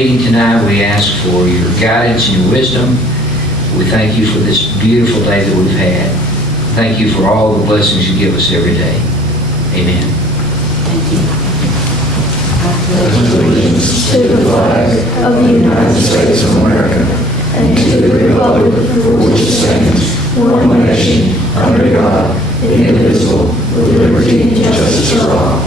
meeting tonight. We ask for your guidance and your wisdom. We thank you for this beautiful day that we've had. Thank you for all the blessings you give us every day. Amen. Thank you. Allegiance to the flag of the United States of America and to the republic for which it stands, one nation, under God, indivisible, with liberty and justice for all.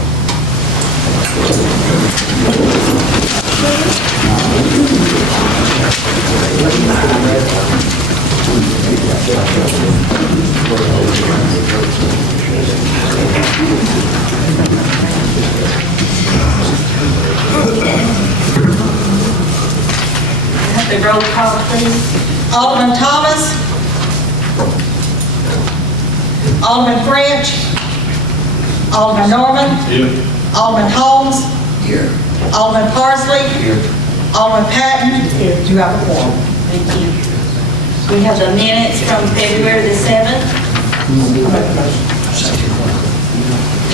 The roll call, please. Alderman Thomas. Alderman French. Alderman Norman. Here. Alderman Holmes. Here. Alderman Parsley. Here. Alderman Patton. Here. You have a quorum. Thank you. We have the minutes from February the 7th.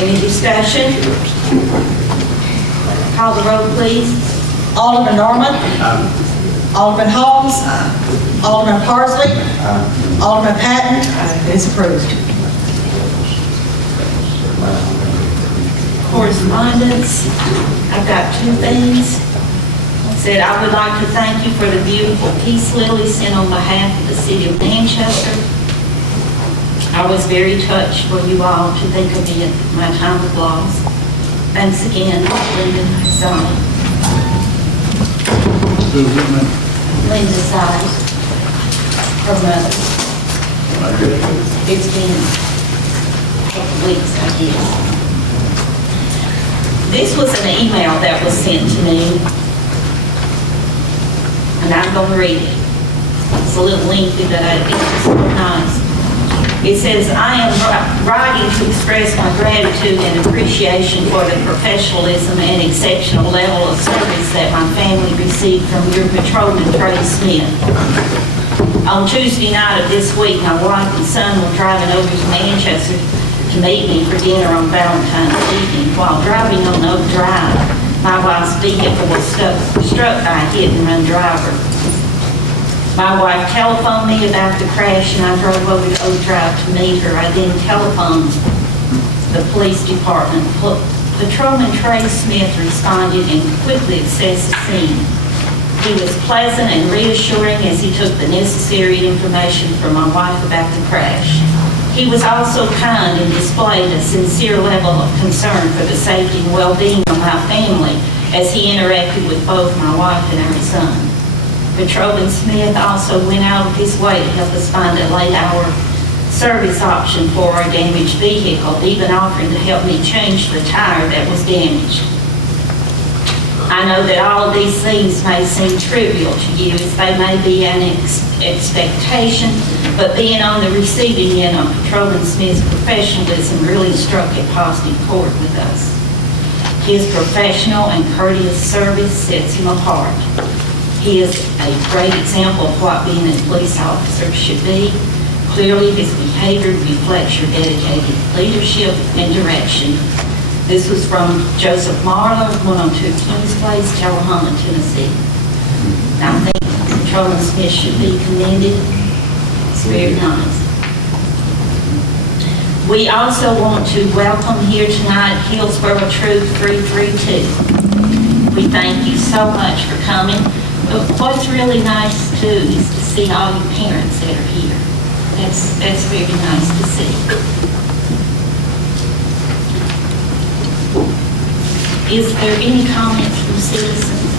Any discussion? Call the roll, please. Alderman Norman. Alderman Holmes. Alderman Parsley. Alderman Patton. It is approved. Correspondence. I've got two things. Said I would like to thank you for the beautiful peace lily sent on behalf of the city of Manchester. I was very touched for you all to think of me at my time of loss. Thanks again, Linda Side. Linda Side, her mother. It's been a couple weeks, I guess. This was an email that was sent to me, and I'm going to read it. It's a little lengthy, but it's just so nice. It says, I am writing to express my gratitude and appreciation for the professionalism and exceptional level of service that my family received from your patrolman, Trey Smith. On Tuesday night of this week, my wife and son were driving over to Manchester to meet me for dinner on Valentine's evening. While driving on Oak Drive, my wife's vehicle was struck by a hit-and-run driver. My wife telephoned me about the crash, and I drove over to Oak Drive to meet her. I then telephoned the police department. Patrolman Trey Smith responded and quickly assessed the scene. He was pleasant and reassuring as he took the necessary information from my wife about the crash. He was also kind and displayed a sincere level of concern for the safety and well-being of my family as he interacted with both my wife and our son. Patrolman Smith also went out of his way to help us find a late-hour service option for our damaged vehicle, even offering to help me change the tire that was damaged. I know that all of these things may seem trivial to you, as they may be an expectation, but being on the receiving end of Patrolman Smith's professionalism really struck a positive chord with us. His professional and courteous service sets him apart. He is a great example of what being a police officer should be. Clearly, his behavior reflects your dedicated leadership and direction. This was from Joseph Marlowe, 102 Kings Place, Tullahoma, Tennessee. I think Patrolman Smith should be commended. It's very nice. We also want to welcome here tonight Hillsborough Troop 332. We thank you so much for coming. But what's really nice too is to see all your parents that are here. That's very nice to see. Is there any comments from citizens?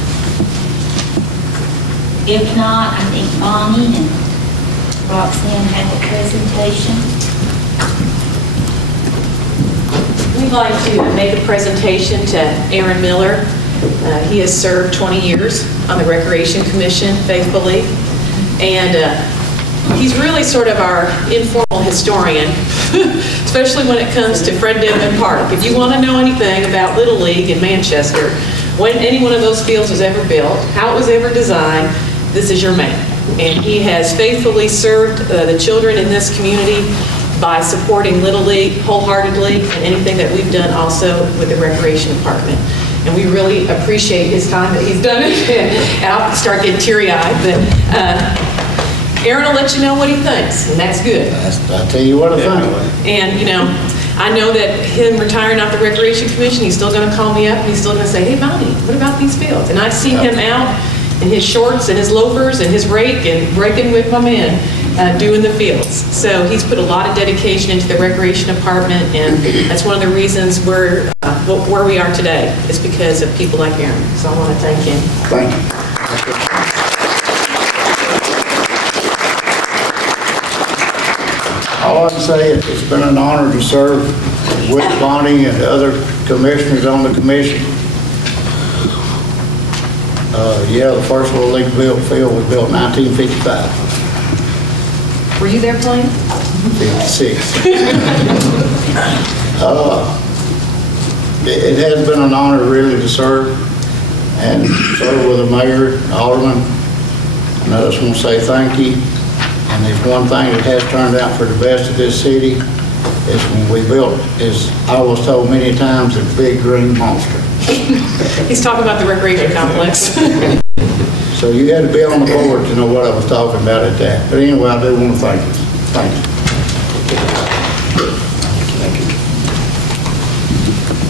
If not, I think Bonnie and Roxanne have a presentation. We'd like to make a presentation to Aaron Miller. He has served 20 years on the Recreation Commission faithfully, and he's really sort of our informal historian, especially when it comes to Fred Denman Park. If you want to know anything about Little League in Manchester, when any one of those fields was ever built, how it was ever designed, this is your man. And he has faithfully served the children in this community by supporting Little League wholeheartedly and anything that we've done also with the Recreation Department. and we really appreciate his time that he's done it. And I'll start getting teary-eyed, but Aaron will let you know what he thinks, and that's good. I tell you what I think. And, you know, I know that him retiring off the Recreation Commission, he's still going to call me up and he's still going to say, hey, Bonnie, what about these fields? And I've seen him out in his shorts and his loafers and his rake and breaking with my men doing the fields. So he's put a lot of dedication into the Recreation Department, and that's one of the reasons we're where we are today. It's because of people like Aaron. So I want to thank him. Thank you. All I can say is it's been an honor to serve with Bonnie and the other commissioners on the commission. Yeah, the first Little League field was built in 1955. Were you there playing? 56. It has been an honor really to serve with the mayor, alderman, and I just want to say thank you. And there's one thing that has turned out for the best of this city is when we built, as I was told many times, a big green monster. He's talking about the recreation complex. So you had to be on the board to know what I was talking about at that. But anyway, I do want to thank you. Thank you.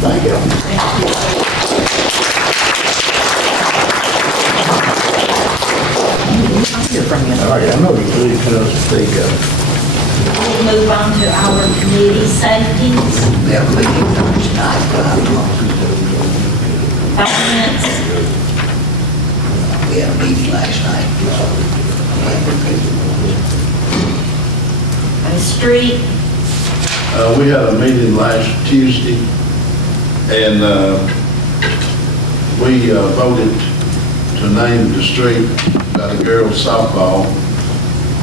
Thank you. All right, I know you really could speak up. We'll move on to our committee safeties. Yeah, we can go tonight. Finance. We had a meeting last night. Street. We had a meeting last Tuesday, and we voted to name the street by the girls softball,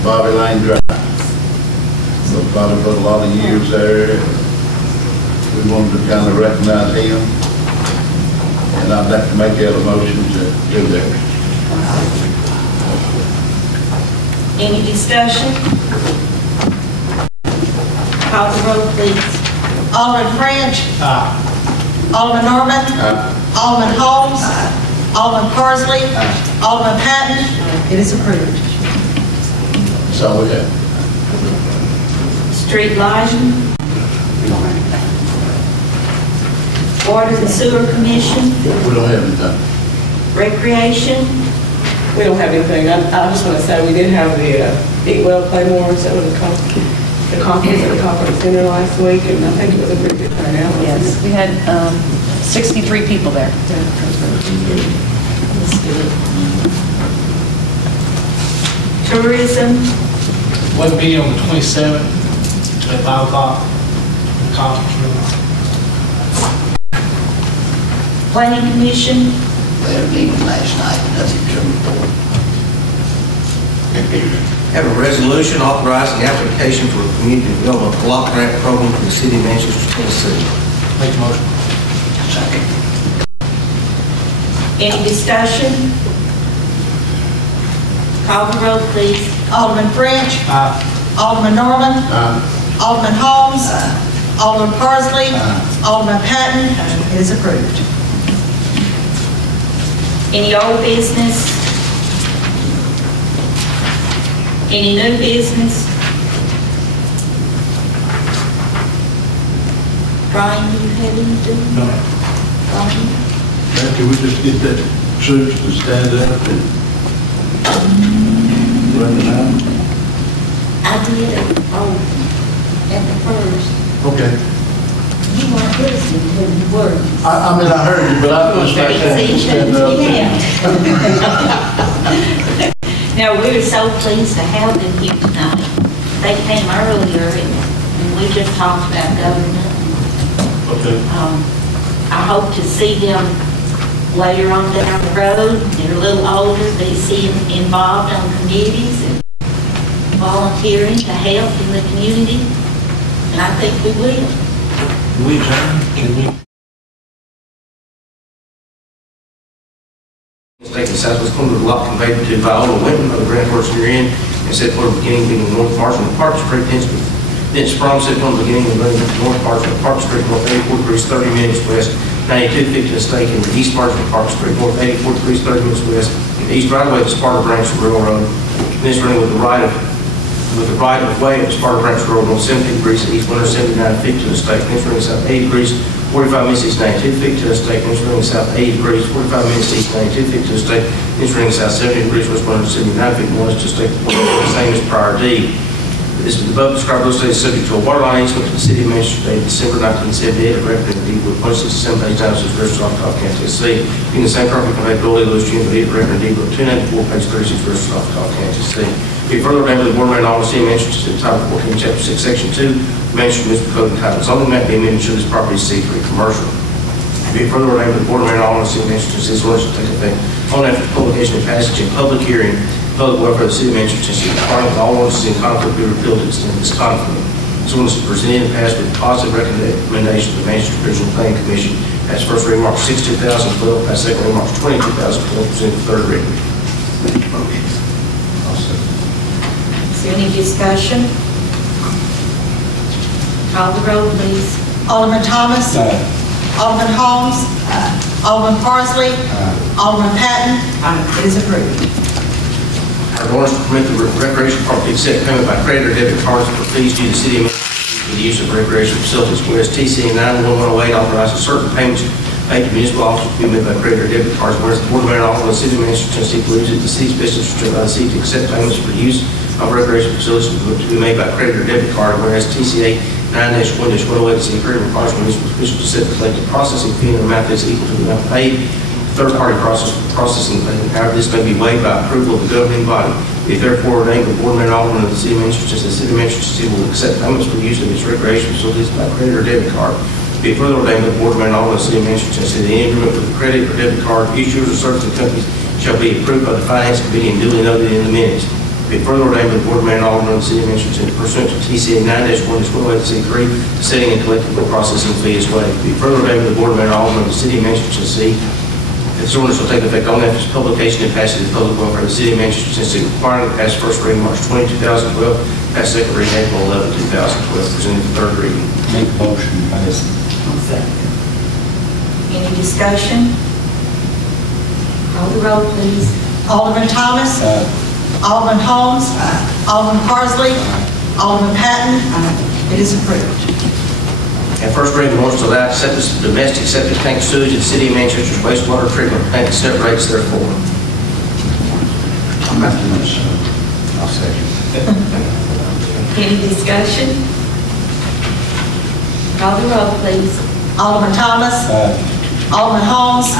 Bobby Lane Drive. So Bobby put a lot of years there. We wanted to kind of recognize him, and I'd like to make that a motion to do that. Any discussion? Call the roll, please. Alderman French. Alderman Norman. Alderman Holmes. Alderman Parsley. Alderman Patton. It is approved. That's all we have. Street lighting. Water and Sewer Commission. We don't have anything. Recreation. We don't have anything. I just want to say we did have the Eat Well, Play More, so it was the conference at the conference center last week, and I think it was a pretty good turnout. Yes, we had 63 people there. Tourism. We'll be on the 27th at 5 o'clock in the conference room. Planning Commission. We had a meeting last night, nothing to report. Have a resolution authorizing application for a community development block grant program for the city of Manchester, Tennessee. Make the motion. Second. Any discussion? Call the roll, please. Alderman French. Alderman Norman. Alderman Holmes. Alderman Parsley. Alderman Patton. It is approved. Any old business? Any new business? Brian, do you have anything? No. Brian? Can we just get that troops to stand up and run it out? I did, at the first. Okay. You weren't listening when you were. I mean, I heard you, but I was like that. Stand up. Now, we're so pleased to have them here tonight. They came earlier and we just talked about government. Okay. I hope to see them later on down the road. They're a little older, they see them involved on committees and volunteering to help in the community. And I think we will. Can we adjourn? Can we? Taking Southwest corner of the lot conveyed to Viola Winton of the Grand Horse near end, and set for the beginning being North Marshall and Park Street, then Sprong set on the beginning and running to North Marshall and Park Street, North 84 degrees, 30 minutes west, 92 feet to the stake in the east margin of Park Street, north 84 degrees 30 minutes west, the east right of way of the Sparta Branch Railroad. And this running with the right of way of the Sparta Branch Railroad, north 70 degrees east, 179 feet to the stake. And this running south 80 degrees, 45 minutes east, 92 feet to the stake. And this running south 80 degrees, 45 minutes east, 92 feet to the stake. And this running south 70 degrees west, 179 feet west to the stake. The same as prior deed. This above described real estate is subject to a water line easement to the city of Manchester dated December 1978, a record of deed with 167 page 96 registered off Cobb County, Tennessee. Being the same property conveyed to Lewis Jr. deed record of deed with 294 page 36 registered off Cobb County, Tennessee. Be further ordained by the board of mayor and all the city of Manchester to Title 14, Chapter 6, Section 2, Manchester Municipal Code entitled zoning map be amended to this property C3 commercial. Be further ordained by the board of mayor and all the city of Manchester to this ordinance to take effect on after the publication and passage and public hearing. Public welfare of the city of Manchester, Tennessee, requiring that all ordinances in conflict be repealed to extend this conflict. This ordinance is presented and passed with positive recommendation of the Manchester Regional Planning Commission. Passed first reading March 6, 2012, passed second reading March 20, 2012, presented third reading. Is there any discussion? Call the roll, please. Alderman Thomas. Alderman Holmes. Alderman Parsley. Alderman Patton. It is approved. Our ordinance to permit the recreation property to accept payment by credit or debit cards for fees due to the city of Manchester for the use of recreational facilities. Whereas TCA 91108 authorizes certain payments made to municipal officers to be made by credit or debit cards. Whereas the Board of Mayor and Alderman of the city of Manchester, Tennessee believes it the city's best interest to allow the city to accept payments for the use of recreational facilities to be made by credit or debit card. Whereas TCA 9-1-108 city credit requires municipal officials to set the collective processing fee in an amount that is equal to the amount paid. Third-party processing fee. However, this may be waived by approval of the governing body. If therefore ordained the board mayor and alderman of the city of Manchester, the city of Manchester will accept payments for the use of its recreation facilities by credit or debit card. Be it further ordained by the board mayor and alderman of the city of Manchester, that any agreement with the credit or debit card issuers or certain companies shall be approved by the finance committee and duly noted in the minutes. Be it further ordained by the board mayor and alderman of the city of Manchester, pursuant to TCA 9-1-108 C3, the setting and collecting of processing fee is waived. Be it further ordained by the board mayor and alderman of the city of Manchester, this ordinance will take effect only after its publication and passage of the public welfare of the city of Manchester, Tennessee, requiring it pass first reading March 20, 2012, pass second reading April 11, 2012, presented for third reading. Make a motion to pass. Any discussion? Call the roll, please. Alderman Thomas. Alderman Holmes. Alderman Parsley. Alderman Patton. It is approved. And first reading of ordinance to allow acceptance of domestic septic tank sewage in the city of Manchester's wastewater treatment plant and set rates therefore. I'll make the motion. I'll second. Any discussion? Call the roll, please. Alderman Thomas. Alderman Holmes.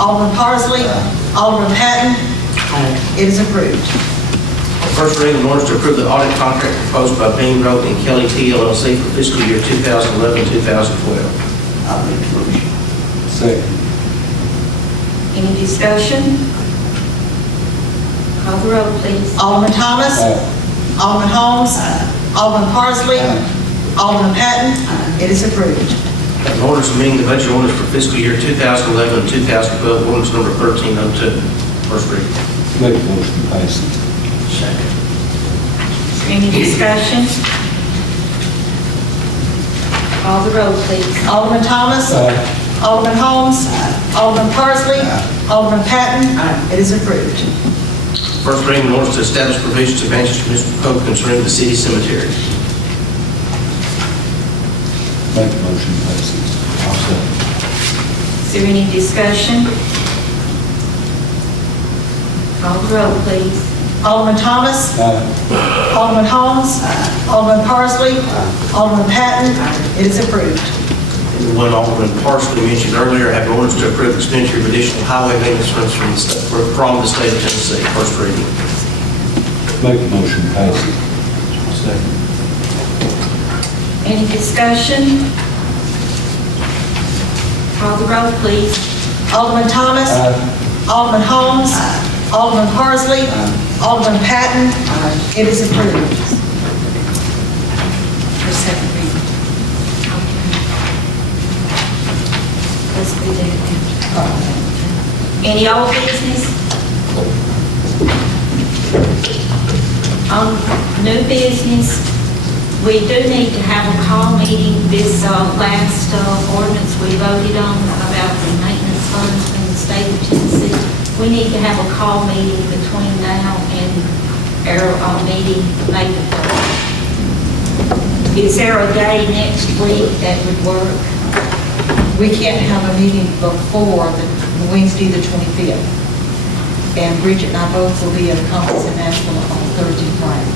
Alderman Parsley. Alderman Patton. It is approved. First reading of ordinance to approve the audit contract proposed by Bean Road and Kelly PLLC for fiscal year 2011-2012. I'll make the motion. Second. Any discussion? Call the roll, please. Alderman Thomas. Alderman Holmes. Alderman Parsley. Alderman Patton. It is approved. An ordinance amending the budget ordinance for fiscal year 2011-2012, ordinance number 1302. First reading. Make a motion to pass it. Second. Is there any discussion? Call the roll, please. Alderman Thomas. Alderman Holmes. Alderman Parsley. Alderman Patton. It is approved. First reading of ordinance to establish provisions of Manchester Municipal Code concerning the city cemetery. Make a motion to pass it. I'll second. Is there any discussion? Call the roll, please. Alderman Thomas. Alderman Holmes. Alderman Parsley. Alderman Patton. It is approved. One Alderman Parsley mentioned earlier, have an ordinance to approve expenditure of additional highway maintenance funds from the state of Tennessee. First reading. Make a motion to pass it. I'll second. Any discussion? Call the roll, please. Alderman Thomas. Alderman Holmes. Alderman Parsley. Alderman Patton. It is approved. For second reading. Let's do that. Any old business? On new business, we do need to have a call meeting. This last ordinance we voted on, about the maintenance funds from the state of Tennessee. We need to have a call meeting between now and our meeting May the 3rd. Is there a day next week that would work? We can't have a meeting before the Wednesday, the 25th. And Bridget and I both will be at a conference in Nashville on Thursday and Friday.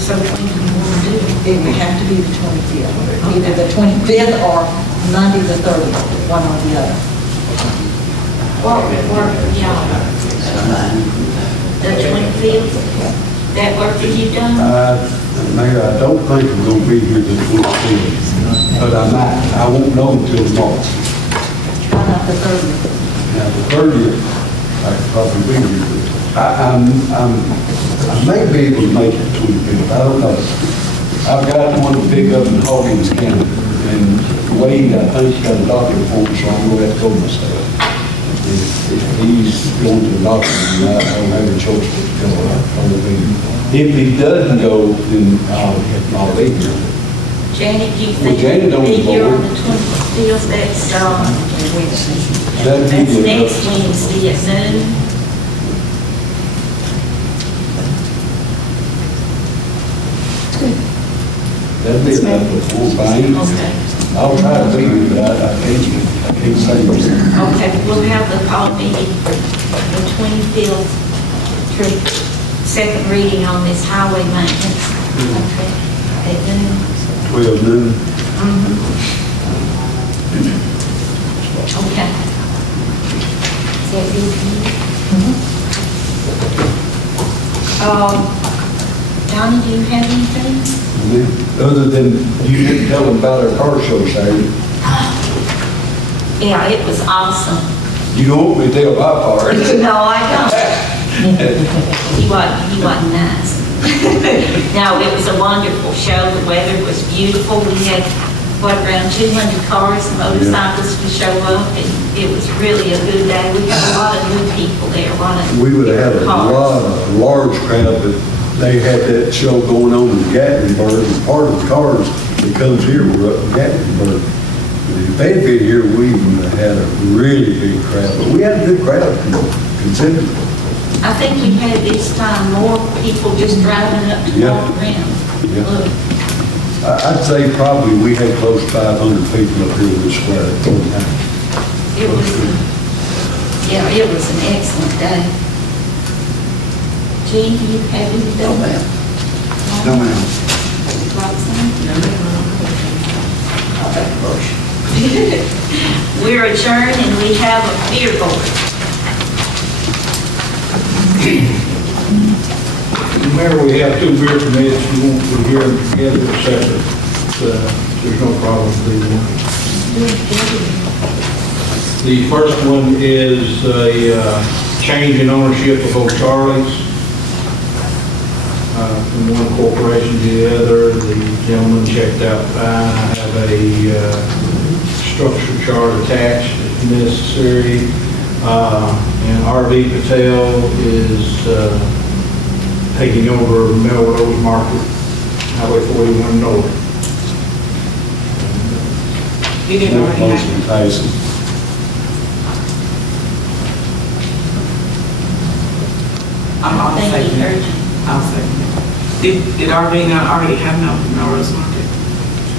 So when do you want to do it? It would have to be the 25th, either the 25th or Monday the 30th, one or the other. What would work for y'all? The 25th? That work for you, Don? Mayor, I don't think I'm gonna be here this weekend, but I won't know until tomorrow. How about the 30th? Now, the 30th, I could probably be here, but I may be able to make it 25th, I don't know. I've got one to pick up in Hawkins County, and Wade, I think, got a doctor appointment, so I'm gonna have to go myself. If he's going to the doctor, then I don't have a choice but to go. I won't be here. If he doesn't go, then I'll be here. Janet, do you Well, think Janet you'll don't be here vote. on the 25th? That's That'd be that's the- next Wednesday at noon. That'd be about the 4 fine. Okay. I'll try to be here, but I can't say anything. Okay, we'll have the call meeting for the 25th, second reading on this highway maintenance. Okay, at noon. 12 noon. Okay. Is that good for you? Donnie, do you have anything? Other than you didn't tell them about our car show Saturday. Yeah, it was awesome. You don't want me to tell my part. No, I don't. He wasn't nice. No, it was a wonderful show. The weather was beautiful. We had, around 200 cars and motorcycles to show up, and it was really a good day. We had a lot of new people there, We would have had a large crowd, but they had that show going on in Gatlinburg, and part of the cars that comes here were up in Gatlinburg. If they'd been here, we would have had a really big crowd, but we had a good crowd considered. I think we had this time more people just driving up to walk around. Yeah. Look. I'd say probably we had close to 500 people up here in the square at one time. It was an excellent day. Gene, do you have anything? No, ma'am. No, ma'am. Roxanne? I'll take the motion. We're adjourned and we have a beer board. Mayor, we have 2 beer permits. We won't be here together or separate. There's no problem with either one. The first one is a change in ownership of O'Charlie's from one corporation to the other. The gentleman checked out fine. I have a structure chart attached if necessary. And R.V. Patel is taking over Melrose Market, Highway 41 North. You didn't already Motion have. passes. I'll Thank you, second it. urgent. I'll second it. Did RV not already have Melrose Market?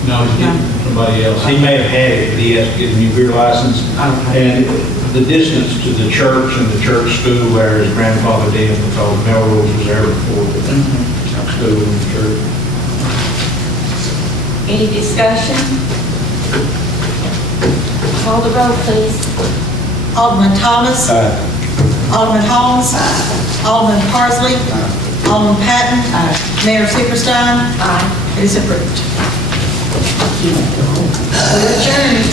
No, he's getting somebody else. He may have had it, but he has to get a new beer license. Okay. And the distance to the church and the church school where his grandfather did, because Melrose was there before the school and the church. Any discussion? Call the roll, please. Alderman Thomas. Alderman Holmes. Alderman Parsley. Alderman Patton. Mayor Silverstein. Aye. It is approved. We're adjourned.